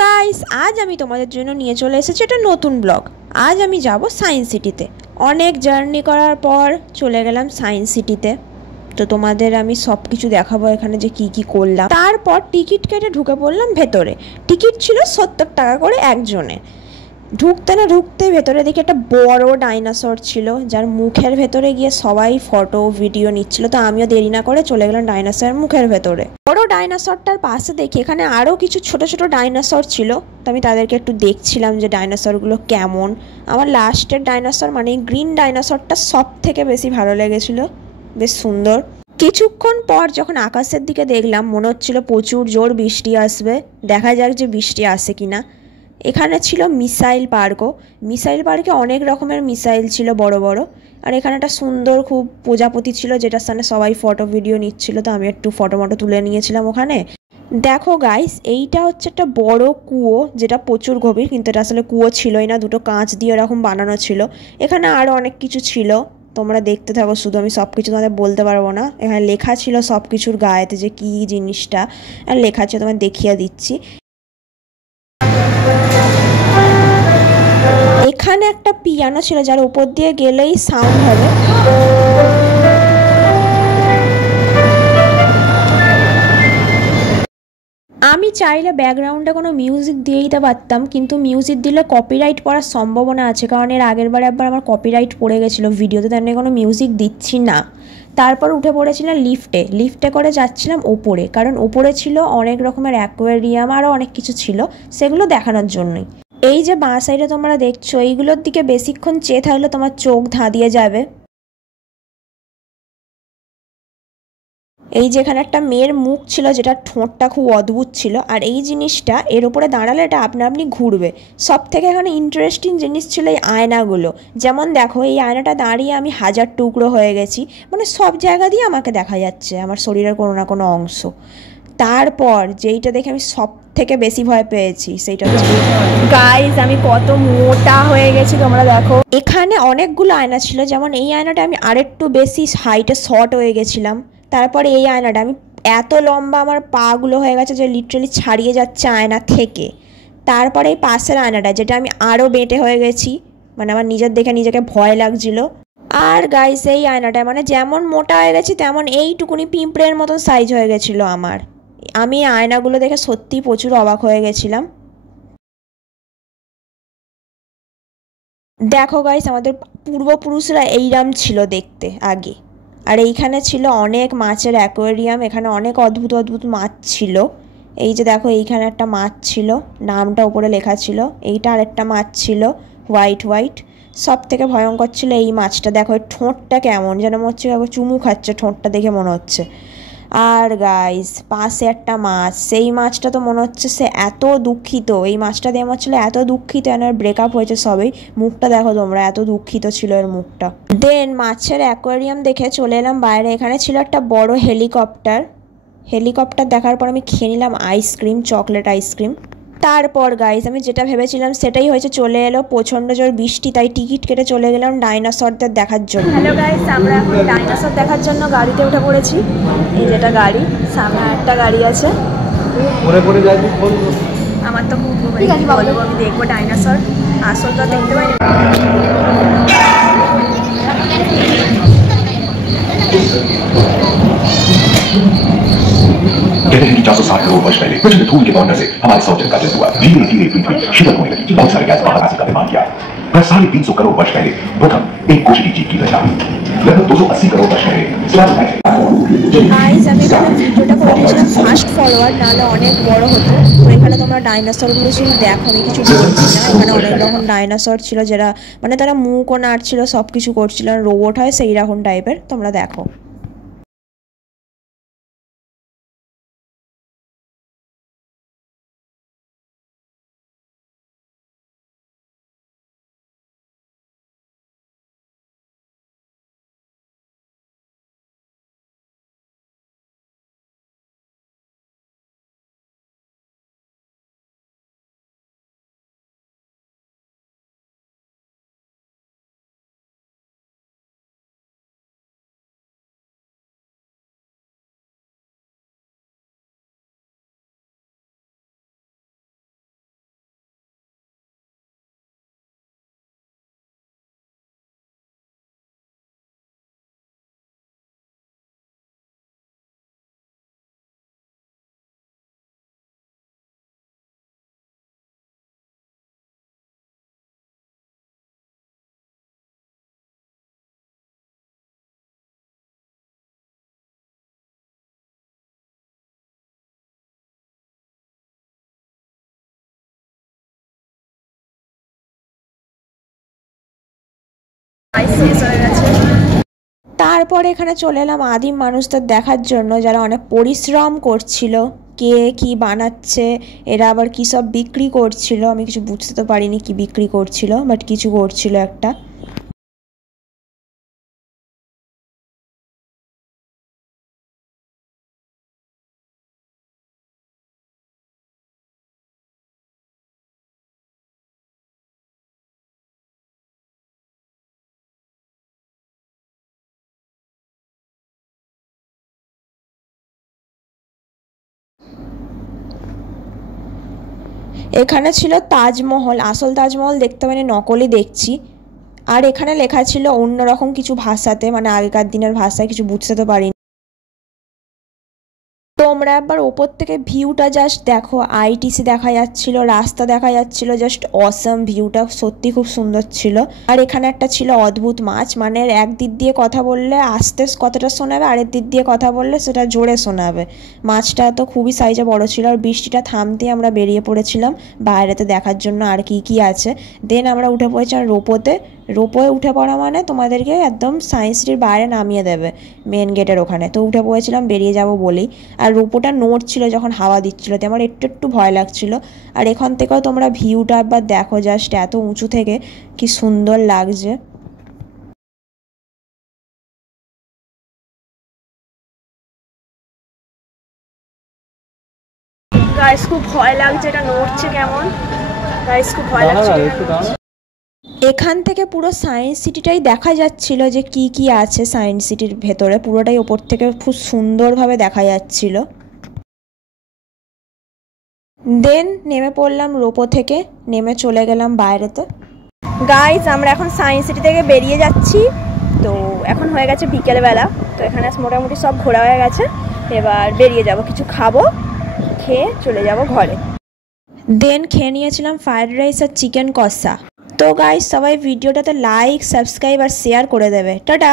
Guys, আজ আমি তোমাদের জন্য নিয়ে চলে এসেছি একটা নতুন ব্লগ। আজ আমি যাব সায়েন্স সিটিতে। অনেক জার্নি করার পর চলে গেলাম সায়েন্স সিটিতে। তো তোমাদের আমি সব কিছু দেখাবো এখানে যে কি কি করলাম। তারপর টিকিট কেটে ঢুকে পড়লাম ভেতরে। টিকিট ছিল 70 টাকা করে একজনে। ঢুকতে না ঢুকতে ভেতরে দেখি একটা বড় ডাইনোসর ছিল, যার মুখের ভেতরে গিয়ে সবাই ফটো ভিডিও নিচ্ছিল। তো আমিও দেরি না করে চলে গেলাম ডাইনোসরের মুখের ভেতরে। বড় ডাইনোসরটার পাশে দেখি এখানে আরও কিছু ছোট ছোট ডাইনোসর ছিল। তো আমি তাদেরকে একটু দেখছিলাম যে ডাইনোসরগুলো কেমন। আমার লাস্টের ডাইনোসর মানে গ্রিন ডাইনোসরটা সব থেকে বেশি ভালো লেগেছিল, বেশ সুন্দর। কিছুক্ষণ পর যখন আকাশের দিকে দেখলাম মনে হচ্ছিল প্রচুর জোর বৃষ্টি আসবে। দেখা যাক যে বৃষ্টি আসে কিনা। এখানে ছিল মিসাইল পার্কও। মিসাইল পার্কে অনেক রকমের মিসাইল ছিল বড় বড়। আর এখানে একটা সুন্দর খুব প্রজাপতি ছিল, যেটার সামনে সবাই ফটো ভিডিও নিচ্ছিল। তো আমি একটু ফটো মটো তুলে নিয়েছিলাম ওখানে। দেখো গাইস, এইটা হচ্ছে একটা বড় কুয়ো, যেটা প্রচুর গভীর, কিন্তু এটা আসলে কুয়ো ছিলই না, দুটো কাঁচ দিয়ে এরকম বানানো ছিল। এখানে আরও অনেক কিছু ছিল, তোমরা দেখতে থাকো শুধু। আমি সব কিছু তোমাদের বলতে পারবো না। এখানে লেখা ছিল সব কিছুর গায়েতে যে কী জিনিসটা, আর লেখা আছে তোমায় দেখিয়ে দিচ্ছি। এখানে একটা পিয়ানো ছিল, যার উপর দিয়ে গেলেই সাউন্ড হবে। আমি চাইলে ব্যাকগ্রাউন্ডে কোনো মিউজিক দিয়ে দিতে পারতাম, কিন্তু মিউজিক দিলে কপিরাইট পড়ার সম্ভাবনা আছে, কারণ এর আগের বারে একবার আমার কপিরাইট পড়ে গেছিলো ভিডিওতে, তার কোনো মিউজিক দিচ্ছি না। তারপর উঠে পড়েছিলাম লিফটে। লিফটে করে যাচ্ছিলাম ওপরে, কারণ ওপরে ছিল অনেক রকমের অ্যাকোয়ারিয়াম, আরও অনেক কিছু ছিল, সেগুলো দেখানোর জন্যই। এই যে বাঁ সাইডে তোমরা দেখছো, এইগুলোর দিকে বেশিক্ষণ চেয়ে থাকলে তোমার চোখ ধাঁধিয়ে যাবে। এই যেখানে একটা মেয়ের মুখ ছিল, যেটা ঠোঁটটা খুব অদ্ভুত ছিল, আর এই জিনিসটা এর উপরে দাঁড়ালে এটা আপনা আপনি ঘুরবে। সব থেকে এখানে ইন্টারেস্টিং জিনিস ছিল এই আয়নাগুলো। যেমন দেখো, এই আয়নাটা দাঁড়িয়ে আমি 1000 টুকরো হয়ে গেছি, মানে সব জায়গা দিয়ে আমাকে দেখা যাচ্ছে, আমার শরীরের কোনো না কোনো অংশ। তারপর যেইটা দেখে আমি সব থেকে বেশি ভয় পেয়েছি সেইটা হচ্ছে গাইস, আমি কত মোটা হয়ে গেছি তোমরা দেখো। এখানে অনেকগুলো আয়না ছিল, যেমন এই আয়নাটা আমি আরেকটু বেশি হাইটে শর্ট হয়ে গেছিলাম। তারপরে এই আয়নাটা আমি এত লম্বা, আমার পাগুলো হয়ে গেছে যে লিটারালি ছাড়িয়ে যাচ্ছে আয়না থেকে। তারপরে এই পাশের আয়নাটা, যেটা আমি আরও বেঁটে হয়ে গেছি, মানে আমার নিজের দেখে নিজেকে ভয় লাগছিল। আর গাইস, এই আয়নাটা মানে যেমন মোটা হয়ে গেছি তেমন এইটুকুনি পিঁপড়ের মতন সাইজ হয়ে গেছিলো আমার। আমি আয়নাগুলো দেখে সত্যিই প্রচুর অবাক হয়ে গেছিলাম। দেখো গাইস, আমাদের পূর্বপুরুষরা এইরাম ছিল দেখতে আগে। আর এইখানে ছিল অনেক মাছের অ্যাকোয়ারিয়াম, এখানে অনেক অদ্ভুত অদ্ভুত মাছ ছিল। এই যে দেখো, এইখানে একটা মাছ ছিল, নামটা উপরে লেখা ছিল। এইটা আরেকটা মাছ ছিল, হোয়াইট হোয়াইট। সব থেকে ভয়ঙ্কর ছিল এই মাছটা। দেখো এর ঠোঁটটা কেমন যেন মনে হচ্ছে চুমু খাচ্ছে, ঠোঁটটা দেখে মনে হচ্ছে। আর গাইস, পাশে একটা মাছ, সেই মাছটা তো মনে হচ্ছে সে এত দুঃখিত। এই মাছটা দিয়ে মনে হচ্ছিল এত দুঃখিত, এনার ব্রেকআপ হয়েছে সবেই। মুখটা দেখো তোমরা, এত দুঃখিত ছিল এর মুখটা। দেন মাছের অ্যাকোয়ারিয়াম দেখে চলে এলাম বাইরে। এখানে ছিল একটা বড় হেলিকপ্টার। হেলিকপ্টার দেখার পর আমি খেয়ে নিলাম আইসক্রিম, চকলেট আইসক্রিম। তারপর গাইস, আমি যেটা ভেবেছিলাম সেটাই হয়েছে, চলে এলো প্রচণ্ড জোর বৃষ্টি। তাই টিকিট কেটে চলে গেলাম ডাইনোসরদের দেখার জন্য। হ্যালো গাইস, আমরা এখন ডাইনোসর দেখার জন্য গাড়িতে উঠে পড়েছি। এই যেটা গাড়ি, সামনে একটা গাড়ি আছে। আমার তো খুব বলবো, আমি দেখবো ডাইনোসর, আসল তো দেখতে পাইনি। कहते हैं कि 460 करोड़ वर्ष पहले प्रचंड धूल के कॉर्नर से हमारे सौर का जन्म हुआ। धीरे धीरे पृथ्वी शीतल होने लगी, बहुत सारे गैस बाहर आने का निर्माण किया। प्राय 350 करोड़ वर्ष पहले प्रथम एक कोशिकी जीव की रचना हुई। लगभग 280 करोड़ वर्ष पहले ভিডিওটা করে দিয়েছিলাম ফাস্ট ফরওয়ার্ড, নাহলে অনেক বড় হতো। তো এখানে তোমরা ডাইনোসরগুলো শুধু দেখো, আমি কিছু বলছি না। এখানে অনেক রকম ডাইনোসর ছিল, যারা মানে তারা মুখও নাড়ছিল, সব কিছু করছিল, রোবট হয় সেই রকম টাইপের। তোমরা দেখো। শেষ হয়ে গেছে। তারপর এখানে চলে এলাম আদিম মানুষদের দেখার জন্য, যারা অনেক পরিশ্রম করছিল, কে কি বানাচ্ছে, এরা আবার কী সব বিক্রি করছিল, আমি কিছু বুঝতে তো পারিনি কি বিক্রি করছিল, বাট কিছু করছিল একটা। এখানে ছিল তাজমহল, আসল তাজমহল দেখতে মানে নকলই দেখছি। আর এখানে লেখা ছিল অন্যরকম কিছু ভাষাতে, মানে আগেকার দিনের ভাষায়, কিছু বুঝতে তো পারিনি। তোমরা একবার ওপর থেকে ভিউটা জাস্ট দেখো, আইটিসি দেখা যাচ্ছিল, রাস্তা দেখা যাচ্ছিল, জাস্ট অসাম ভিউটা সত্যি খুব সুন্দর ছিল। আর এখানে একটা ছিল অদ্ভুত মাছ, মানে এক দিক দিয়ে কথা বললে আস্তে কথাটা শোনাবে, আরেক দিক দিয়ে কথা বললে সেটা জোরে শোনাবে। মাছটা তো খুবই সাইজে বড় ছিল। আর বৃষ্টিটা থামতেই আমরা বেরিয়ে পড়েছিলাম বাইরেতে দেখার জন্য আর কি কি আছে। দেন আমরা উঠে পড়েছিলাম রোপোতে। রোপোয়ে উঠে পড়া মানে তোমাদেরকে একদম সায়েন্স সিটির বাইরে নামিয়ে দেবে মেন গেটের ওখানে। তো উঠে পড়েছিলাম বেরিয়ে যাব বলেই। আর রোপোটা নড়ছিল যখন হাওয়া দিচ্ছিল, তো আমার একটু একটু ভয় লাগছিল। আর এখান থেকেও তোমরা ভিউটা একবার দেখো, জাস্ট এত উঁচু থেকে কি সুন্দর লাগছে। গাইস খুব ভয় লাগছে, এটা নড়ছে কেমন। গাইস খুব ভয় লাগছে। এখান থেকে পুরো সায়েন্স সিটিটাই দেখা যাচ্ছিল যে কি কি আছে সায়েন্স সিটির ভেতরে, পুরোটাই ওপর থেকে খুব সুন্দরভাবে দেখা যাচ্ছিল। দেন নেমে পড়লাম রোপো থেকে, নেমে চলে গেলাম বাইরেতে। গাইস আমরা এখন সায়েন্স সিটি থেকে বেরিয়ে যাচ্ছি। তো এখন হয়ে গেছে বিকেলবেলা, তো এখানে মোটামুটি সব ঘোরা হয়ে গেছে। এবার বেরিয়ে যাব, কিছু খাবো, খেয়ে চলে যাব ঘরে। দেন খেয়ে নিয়েছিলাম ফ্রাইড রাইস আর চিকেন কষা। তো গাইস সবাই ভিডিওটাতে লাইক, সাবস্ক্রাইব আর শেয়ার করে দেবে। টাটা।